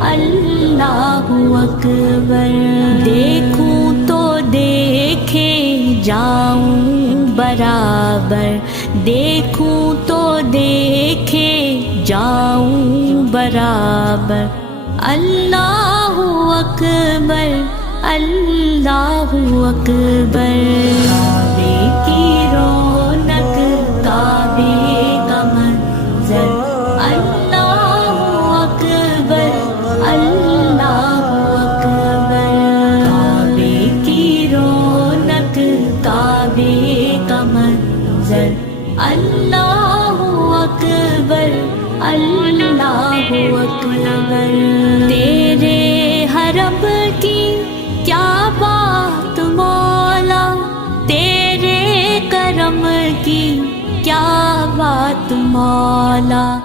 اللہ اکبر۔ دیکھوں تو دیکھے جاؤں برابر، دیکھوں تو دیکھے جاؤں برابر۔ اللہ اکبر اللہ اکبر۔ کعبے کی رونق کعبے کا منظر، اللہ اکبر اللہ اکبر۔ کعبے کی رونق کعبے کا منظر، اللہ اکبر اللہ اکبر۔ تیرے حرم کی کیا بات مولا، تیرے کرم کی کیا بات مولا۔